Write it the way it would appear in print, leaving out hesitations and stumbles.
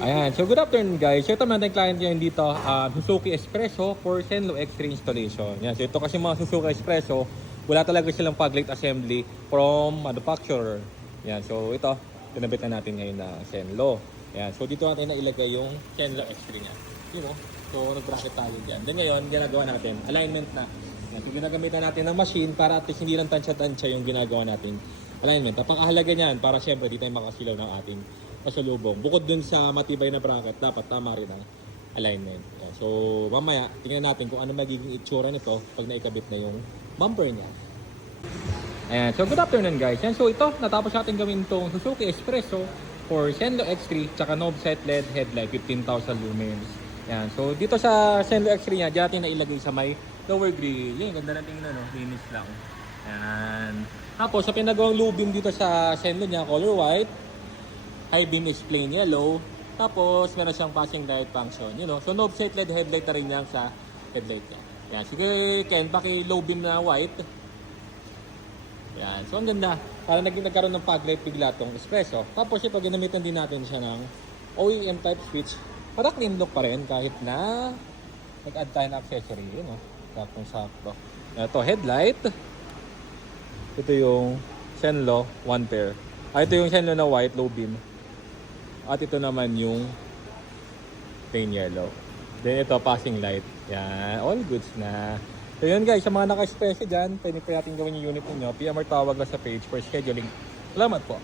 Ayan, so good afternoon guys. So ito man tayong client ngayon dito, Suzuki Espresso for Senlo X3 installation. Yan, so ito kasi mga Suzuki Espresso, wala talaga silang pag-late assembly from manufacturer. Yan, so ito, kinabit na natin ngayon na Senlo. Yan, so dito natin na ilagay yung Senlo X3 niya. Yun o, so nag-bracket tayo dyan. Then ngayon, ginagawa natin, alignment na. Yan, so ginagamitan natin ng machine para at least hindi lang tansya-tansya yung ginagawa natin alignment. Napakahalaga niyan para syempre di tayo makasilaw ng ating pasalubong. Bukod dun sa matibay na bracket, dapat tama rin ang alignment. So, mamaya, tingnan natin kung ano magiging itsura nito pag naikabit na yung bumper niya. Ayan, so good afternoon guys. Yan, so ito, natapos natin gawin itong Suzuki Espresso for Senlo X3 tsaka knob set LED headlight 15,000 lumens. Yan, so dito sa Senlo X3 niya, dyan natin nailagay sa may lower grill. Yan, ganda na tingnan, no? Linis lang. Yan. Tapos, sa pinagawang lubim dito sa Senlo niya, color white. High beam is plain yellow. Tapos, meron siyang passing light function. You know? So, knob set LED headlight na rin yan sa headlight niya. Yan. Sige, Ken, paki low beam na white. Yan. So, ang ganda. Para nagkaroon ng fog light bigla tong Espresso. Tapos, ito, ginamitan din natin siya ng OEM type switch. Para clean look pa rin kahit na nag-add tayo ng accessory. Yun, oh. Saktong-sakto. Ito, headlight. Ito yung Senlo, one pair. Ito yung Senlo na white, low beam. At ito naman yung plain yellow. Then ito, passing light. Yan, all goods na. So yun guys, sa mga naka-espresso dyan, pwede pa natin gawin yung unit ninyo. PM or tawag lang sa page for scheduling. Salamat po.